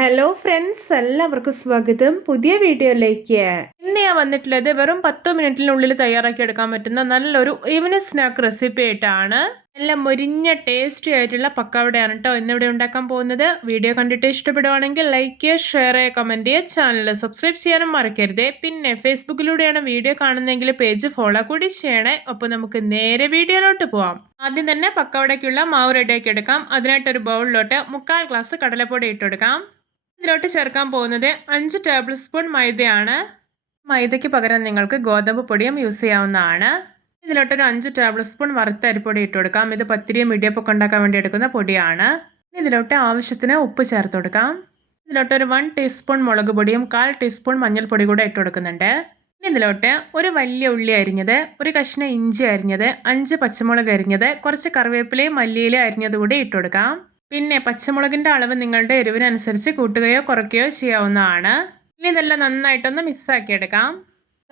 Hello friends, എല്ലാവർക്കും സ്വാഗതം പുതിയ വീഡിയോയിലേക്ക്. ഇന്ന് ഞാൻ വന്നിട്ടുള്ളത് വെറും 10 മിനിറ്റിനുള്ളിൽ തയ്യാറാക്കി എടുക്കാൻ പറ്റുന്ന നല്ലൊരു ഈവനിങ് സ്നാക്ക് റെസിപ്പി ആയിട്ടാണ്. നല്ല മുരിഞ്ഞ ടേസ്റ്റി ആയിട്ടുള്ള പക്കവടയാണ് കേട്ടോ ഇന്നിവിടെ ഉണ്ടാക്കാൻ പോകുന്നത്. വീഡിയോ കണ്ടിട്ട് ഇഷ്ടപ്പെടുവാണെങ്കിൽ ലൈക്ക് ചെയ്യുക, ഷെയർ ചെയ്യുക, കമൻറ്റ് ചെയ്യുക, ചാനൽ സബ്സ്ക്രൈബ് ചെയ്യാനും മറക്കരുത്. പിന്നെ ഫേസ്ബുക്കിലൂടെയാണ് വീഡിയോ കാണുന്നതെങ്കിൽ പേജ് ഫോളോ കൂടി ചെയ്യണേ. അപ്പോൾ നമുക്ക് നേരെ വീഡിയോയിലോട്ട് പോവാം. ആദ്യം തന്നെ പക്കവടയ്ക്കുള്ള മാവ് റെഡിയാക്കി എടുക്കാം. അതിനായിട്ടൊരു ബൗളിലോട്ട് 1/4 ഗ്ലാസ് കടലപ്പൊടി ഇട്ടെടുക്കാം. ഇതിലോട്ട് ചേർക്കാൻ പോകുന്നത് 5 ടേബിൾ സ്പൂൺ മൈദയാണ്. മൈദയ്ക്ക് പകരം നിങ്ങൾക്ക് ഗോതമ്പ് പൊടിയും യൂസ് ചെയ്യാവുന്നതാണ്. ഇതിലോട്ടൊരു 5 ടേബിൾ സ്പൂൺ വറുത്ത അരിപ്പൊടി ഇട്ട് കൊടുക്കാം. ഇത് പത്തിരിയും ഇടിയപ്പമൊക്കെ ഉണ്ടാക്കാൻ വേണ്ടി എടുക്കുന്ന പൊടിയാണ്. ഇതിലോട്ട് ആവശ്യത്തിന് ഉപ്പ് ചേർത്ത് കൊടുക്കാം. ഇതിലോട്ടൊരു 1 ടീസ്പൂൺ മുളക് പൊടിയും 1/4 ടീസ്പൂൺ മഞ്ഞൾപ്പൊടി കൂടെ ഇട്ട് കൊടുക്കുന്നുണ്ട്. ഇതിലോട്ട് ഒരു വലിയ ഉള്ളി അരിഞ്ഞത്, ഒരു കഷ്ണം ഇഞ്ചി അരിഞ്ഞത്, 5 പച്ചമുളക് അരിഞ്ഞത്, കുറച്ച് കറിവേപ്പിലയും മല്ലിയിലയും അരിഞ്ഞത് കൂടി ഇട്ട് കൊടുക്കാം. പിന്നെ പച്ചമുളകിൻ്റെ അളവ് നിങ്ങളുടെ എരിവിനനുസരിച്ച് കൂട്ടുകയോ കുറയ്ക്കുകയോ ചെയ്യാവുന്നതാണ്. ഇനി ഇതെല്ലാം നന്നായിട്ടൊന്ന് മിക്സാക്കി എടുക്കാം.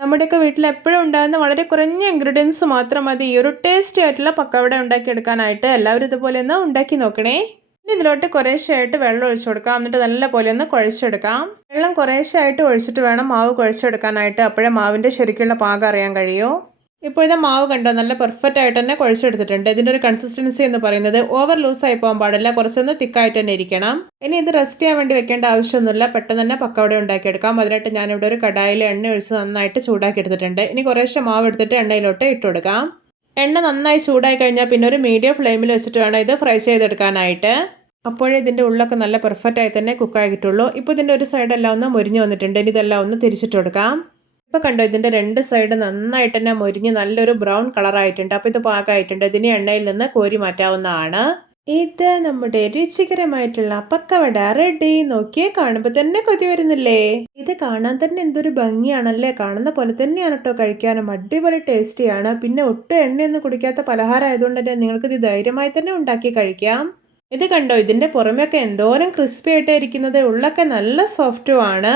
നമ്മുടെയൊക്കെ വീട്ടിൽ എപ്പോഴും ഉണ്ടാകുന്ന വളരെ കുറഞ്ഞ ഇൻഗ്രീഡിയൻസ് മാത്രം മതി ഈ ഒരു ടേസ്റ്റി ആയിട്ടുള്ള പക്കവട ഉണ്ടാക്കിയെടുക്കാനായിട്ട്. എല്ലാവരും ഇതുപോലെ ഒന്ന് ഉണ്ടാക്കി നോക്കണേ. ഇനി ഇതിലോട്ട് കുറേശ്ശായിട്ട് വെള്ളം ഒഴിച്ചു കൊടുക്കാം. എന്നിട്ട് നല്ല പോലെ ഒന്ന് കുഴച്ചെടുക്കാം. വെള്ളം കുറേശ്ശായിട്ട് ഒഴിച്ചിട്ട് വേണം മാവ് കുഴച്ചെടുക്കാനായിട്ട്. അപ്പോഴേ മാവിൻ്റെ ശരിക്കുള്ള പാകം അറിയാൻ കഴിയൂ. ഇപ്പോൾ ഇത് മാവ് കണ്ടോ, നല്ല പെർഫെക്റ്റ് ആയിട്ട് തന്നെ കുഴച്ചെടുത്തിട്ടുണ്ട്. ഇതിൻ്റെ ഒരു കൺസിസ്റ്റൻസി എന്ന് പറയുന്നത് ഓവർ ലൂസായി പോകാൻ പാടില്ല, കുറച്ചൊന്ന് തിക്കായിട്ട് തന്നെ ഇരിക്കണം. ഇനി ഇത് റെസ്റ്റ് ചെയ്യാൻ വേണ്ടി വെക്കേണ്ട ആവശ്യമൊന്നുമില്ല, പെട്ടെന്ന് തന്നെ പക്കവട ഉണ്ടാക്കിയെടുക്കാം. അതിനായിട്ട് ഞാനിവിടെ ഒരു കടായിൽ എണ്ണ ഒഴിച്ച് നന്നായിട്ട് ചൂടാക്കി എടുത്തിട്ടുണ്ട്. ഇനി കുറേശ്ശെ മാവ് എടുത്തിട്ട് എണ്ണയിലോട്ട് ഇട്ട് കൊടുക്കാം. എണ്ണ നന്നായി ചൂടായി കഴിഞ്ഞാൽ പിന്നെ ഒരു മീഡിയം ഫ്ലെയിമിൽ വെച്ചിട്ട് വേണം ഇത് ഫ്രൈ ചെയ്തെടുക്കാനായിട്ട്. അപ്പോഴേ ഇതിൻ്റെ ഉള്ളൊക്കെ നല്ല പെർഫെക്റ്റ് ആയി തന്നെ കുക്കായിട്ടുള്ളൂ. ഇപ്പോൾ ഇതിൻ്റെ ഒരു സൈഡെല്ലാം ഒന്ന് മുരിഞ്ഞ് വന്നിട്ടുണ്ട്. ഇനി ഇതെല്ലാം ഒന്ന് തിരിച്ചിട്ട് കൊടുക്കാം. ഇപ്പോൾ കണ്ടോ, ഇതിൻ്റെ 2 സൈഡ് നന്നായിട്ട് തന്നെ മുരിഞ്ഞ് നല്ലൊരു ബ്രൗൺ കളറായിട്ടുണ്ട്. അപ്പോൾ ഇത് പാകമായിട്ടുണ്ട്. ഇതിനെ എണ്ണയിൽ നിന്ന് കോരി മാറ്റാവുന്നതാണ്. ഇത് നമ്മുടെ രുചികരമായിട്ടുള്ള പക്കവട റെഡി. നോക്കിയേ, കാണുമ്പോൾ തന്നെ കൊതി വരുന്നില്ലേ? ഇത് കാണാൻ തന്നെ എന്തൊരു ഭംഗിയാണല്ലേ. കാണുന്ന പോലെ തന്നെയാണ് കേട്ടോ കഴിക്കാനും. അടിപൊളി ടേസ്റ്റിയാണ്. പിന്നെ ഒട്ടും എണ്ണയൊന്നും കുടിക്കാത്ത പലഹാരം ആയതുകൊണ്ട് തന്നെ നിങ്ങൾക്ക് ഇത് ധൈര്യമായി തന്നെ ഉണ്ടാക്കി കഴിക്കാം. ഇത് കണ്ടോ, ഇതിൻ്റെ പുറമേയൊക്കെ എന്തോരം ക്രിസ്പി ആയിട്ടാണ് ഇരിക്കുന്നത്. ഉള്ളൊക്കെ നല്ല സോഫ്റ്റുമാണ്.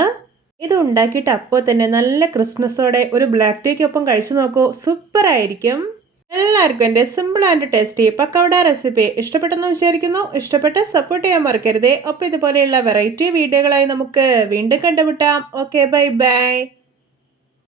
ഇത് ഉണ്ടാക്കിയിട്ട് അപ്പോൾ തന്നെ നല്ല ക്രിസ്മസോടെ ഒരു ബ്ലാക്ക് ടീക്കൊപ്പം കഴിച്ചു നോക്കൂ, സൂപ്പർ ആയിരിക്കും. എല്ലാവർക്കും എൻ്റെ simple and tasty pakkavada recipe ഇഷ്ടപ്പെട്ടെന്ന് വിചാരിക്കുന്നു. ഇഷ്ടപ്പെട്ട് സപ്പോർട്ട് ചെയ്യാൻ മറക്കരുതേ. അപ്പോൾ ഇതുപോലെയുള്ള വെറൈറ്റി വീഡിയോകളായി നമുക്ക് വീണ്ടും കണ്ടുമുട്ടാം. Okay, bye bye.